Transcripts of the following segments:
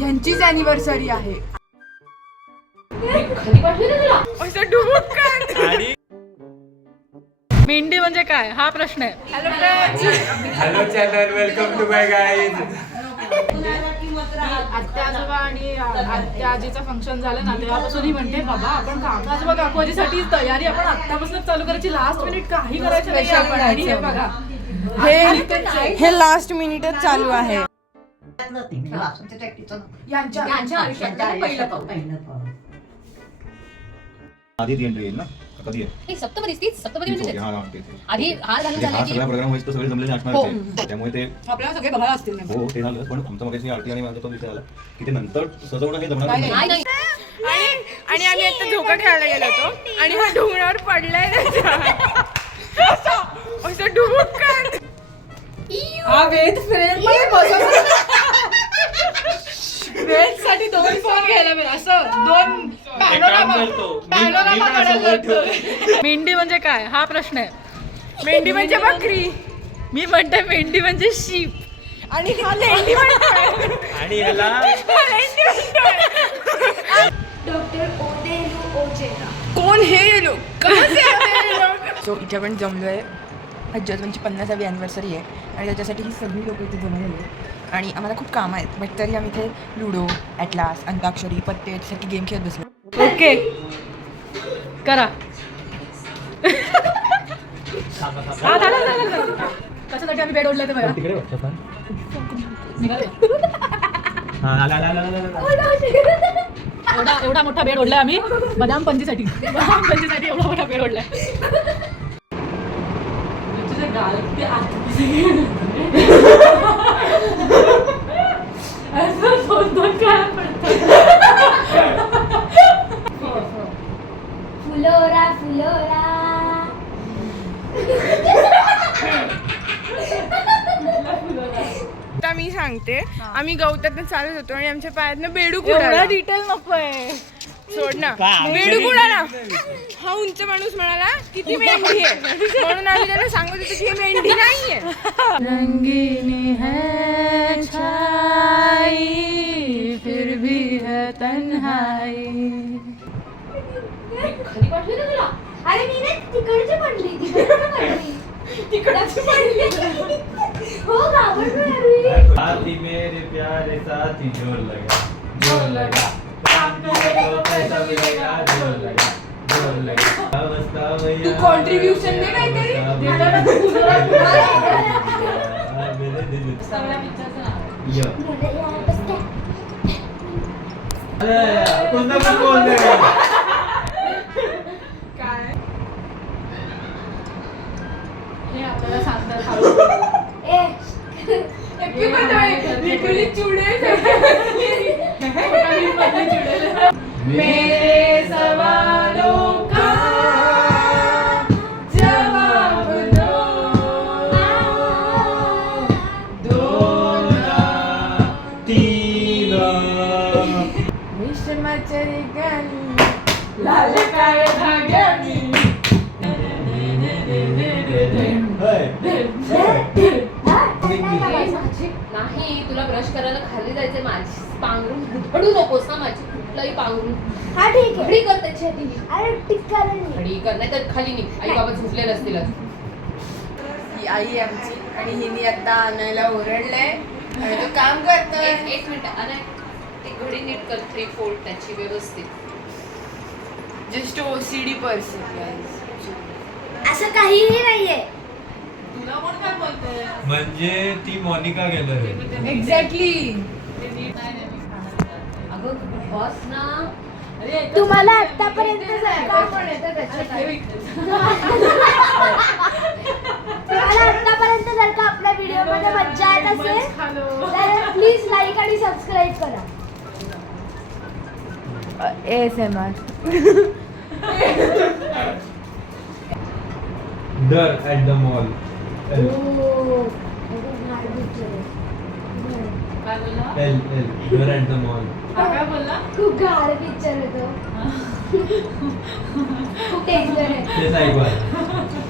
यांचीच अॅनिव्हर्सरी आहे. मेंढी म्हणजे काय हा प्रश्न आहे. Hello channel, welcome to my guys. आत्या आजोबा आणि आत्या आजीचं फंक्शन झालं ना तेव्हापासून ही म्हणते बाबा आपण काका आजोबा काकूजीसाठी तयारी आपण आत्तापासूनच चालू करायची. लास्ट मिनिट काही करायचं नाही आपण. आणि हे बघा हे लास्ट मिनिटच चालू आहे. यांच्या आयुष्यात पहिलं पाऊल. आधी ती एंट्री येईल ना कधी आहे सप्तपदी तीच सप्तपदी म्हणजे हा आधी हार घालून हा झाला की सगळा प्रोग्राम व्हायचं सगळे जमलेले असणार होते त्यामुळे ते आपल्याला सगळे बघायला असतील नाही. हो ते झालं पण आमचं मगाशी आरती आणि माझा तो विषय आला की ते नंतर सजवणं हे जमणार नाही नाही. नाही आणि आम्ही आता झोका खेळायला गेलो होतो आणि हा डोंगरावर पडलाय असं डुबुक हा वेद फ्रेम वेद साठी 2 फोन घ्यायला मिळेल. असं 2 मेंढी म्हणजे काय हा प्रश्न आहे. मेंढी म्हणजे बकरी मी म्हणते मेंढी म्हणजे शीप. आणि हा लेंडी म्हणतोय. आणि ह्याला कोण हे लोक सो इथे पण जमलोय. आजोबांची 50वी अॅनिव्हर्सरी आहे आणि त्याच्यासाठी ही सगळी लोक इथे जमा झाली आणि आम्हाला खूप कामं आहेत बट तरी आम्ही इथे लुडो, ॲटलास, अंताक्षरी, पत्ते याच्यासारखी गेम खेळत बसलो. ओके करा. कशासाठी आम्ही बेड ओढलं ते बघा. तिकडे वाटतं निघाले. पण एवढा मोठा बेड ओढलाय आम्ही बदाम पंचीसाठी. बदाम पंचीसाठी एवढा मोठा बेड ओढलाय. तुझे गाल किती असं 2-2 काय पडतात. फुलोरा फुलोरा आता मी सांगते आम्ही गवतातनं चालत होतो आणि आमच्या पायातनं बेडूक एवढा उडाला. डिटेल नकोय. सोड ना बेडूक उडाला. हा उंच माणूस म्हणाला किती मेंढी आहे म्हणून आम्ही त्याला सांगत होतो की ही मेंढी नाहीये. रंगीनी है छाई फिर भी है तन्हाई. खाली पाठवली ना तुला. अरे मी नाही तिकडची पडली तिकडची पडली हो घाबरलो साथी मेरे प्यारे साथी जोर लगा काम करेगा पैसा मिलेगा जोर लगा अवस्था भैया तू कॉन्ट्रीब्युशन दे काहीतरी. मेरे दिल सगळ्या पिक्चरचं नाव आहे. यो अरे कुछ ना कुछ बोल दे. हे आपल्याला सांगतात मेरे सवालों का जवाब दो विश्वमाचरी गाणी लाल काळे धाग्यानी नाही तुला ब्रश करायला खाली जायचंय. माझी पांघरून धडू नकोस ना माझी कुठलाही पांघरून. हा ठीक आहे घडी कर त्याची आधी. अरे टिक्का नाही घडी कर नाही तर खाली निघ. आई बाबा झोपलेले असतील आज. ही आई आहे आमची आणि हिने आता आणायला ओरडलंय आणि तो काम करतोय. एक मिनिट आणि ती घडी नीट कर. 3 फोल्ड त्याची व्यवस्थित. Just OCD person. असं काहीही नाहीये. तुला कोण काय बोलतोय. म्हणजे ती मोनिका गेलं. एक्झॅक्टली. अगं बॉस ना. तुम्हाला आतापर्यंत जर का तुम्हाला आतापर्यंत जर का आपल्या व्हिडिओ मध्ये मज्जा येत असेल तर प्लीज लाईक आणि सबस्क्राईब करा. ASMR. डर ॲट द मॉल. काय बोलला. डर ॲट द मॉल. काय बोलला. खूप घाण पिक्चर होतो. खूप डेंजर आहे. तेच ऐकू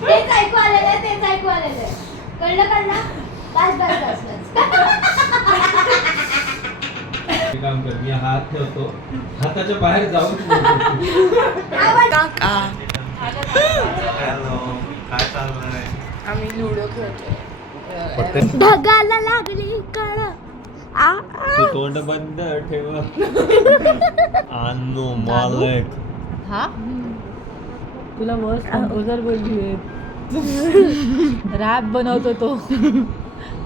तेच ऐकू आलेलं आहे. कळलं. बस. काम कर, मी हात ठेवतो, हाताच्या बाहेर जाऊन काका हॅलो काय चाललंय आम्ही लुडो खेळतो. ढगाला लागली कळ तू तोंड बंद ठेव. आणू मालक. हा तुला वर्ष कंपोजर बोलली रॅप बनवतो तो.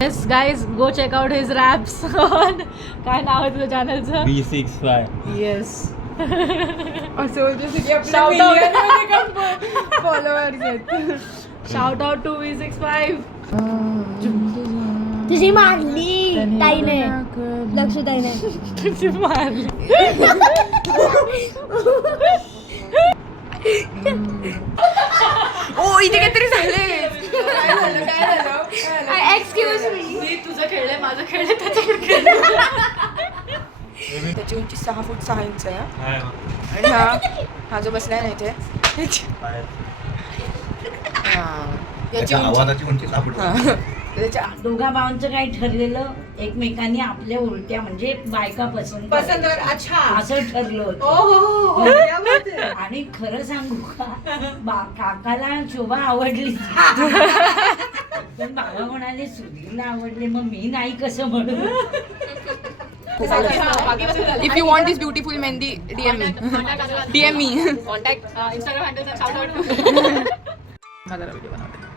Yes guys go check out his raps on काय नाव आहे तुझ्या चॅनलचं? B65. येस असं बोलतो की Shout out. आपल्या फॉलोअर्स आहेत. Shout out to V65. तुझी मारली ताईने लक्ष ताईने तुझी मारली. ओ इथे काहीतरी झाले. काय झालं? एक्सक्यूज मी मी तुझं खेळलंय माझं खेळलंय त्याच्याकडे खेळलंय. त्याची उंची 6 फूट 6 इंच आहे हा. हाय. आणि हा जो बसलाय ना इथे याची उंची आवाजाची उंची सापडली हा. त्याच्या दोघा भावांचं काही ठरलेलं एकमेकांनी आपल्या उलट्या म्हणजे बायका पसंत असं ठरलं होतं. आणि खरं सांगू का काकाला शोभा आवडली पण बाबा म्हणाले सुधीरला आवडले मग मी नाही कसं म्हणू. If you want this beautiful mehndi DM me. Instagram हँडलचा शाउट आउट. माझा व्हिडिओ बनवते.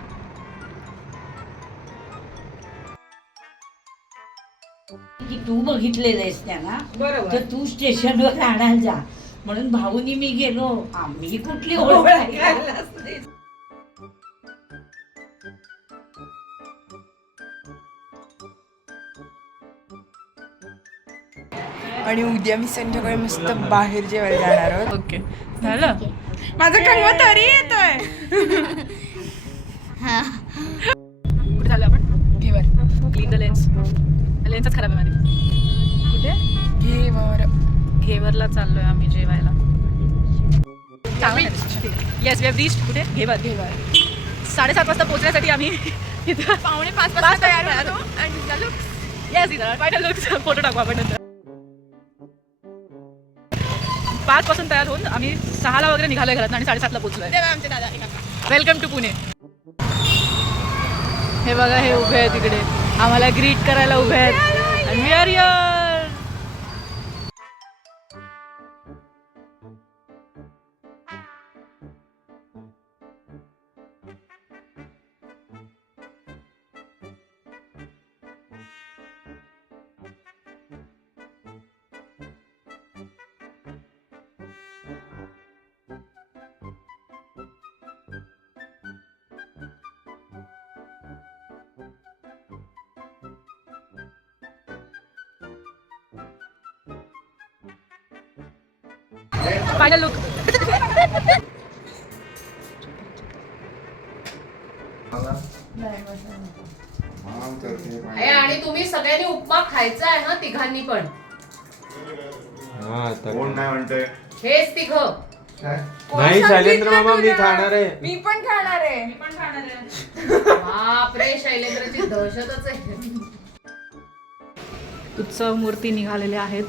की तू बघितलेलं आहेस त्यांना तर तू स्टेशनवर राहणार जा म्हणून भाऊनी मी गेलो आम्ही कुठली ओळख आणि उद्या मी संध्याकाळी मस्त बाहेर जेवायला जाणार आहोत. ओके झालं. माझा कंगवा तरी येतोय. कुठे चाललो आपण? घेवर क्लीन द लेन्स. लेन्सच खराब आहे माझी. कुठे? घेवर घेवरला चाललोय आम्ही जेवायला. Yes we have reached. कुठे? घेवर. 7:30 वाजता पोहोचण्यासाठी आम्ही इथं 4:45 वाजता तयार होतो आणि झालं. येस इथं फायनल लुक्स फोटो टाकू आपण नंतर. 5 पासून तयार होऊन आम्ही 6ला वगैरे निघालोय घरात आणि 7:30ला पोहोचलोय. तेव्हा आमचे दादा वेलकम टू पुणे. हे बघा हे उभे आहेत तिकडे आम्हाला ग्रीट करायला उभे आहेत आणि we are here. Final look. आणि तुम्ही सगळ्यांनी उपमा खायचा आहे ना तिघांनी पण. कोण काय म्हणतोय हेच तिघ. नाही शैलेंद्र मामा मी खाणार आहे. मी पण खाणार आहे. बापरे शैलेंद्रची दहशतच आहे. उत्सव मूर्ती निघालेल्या आहेत.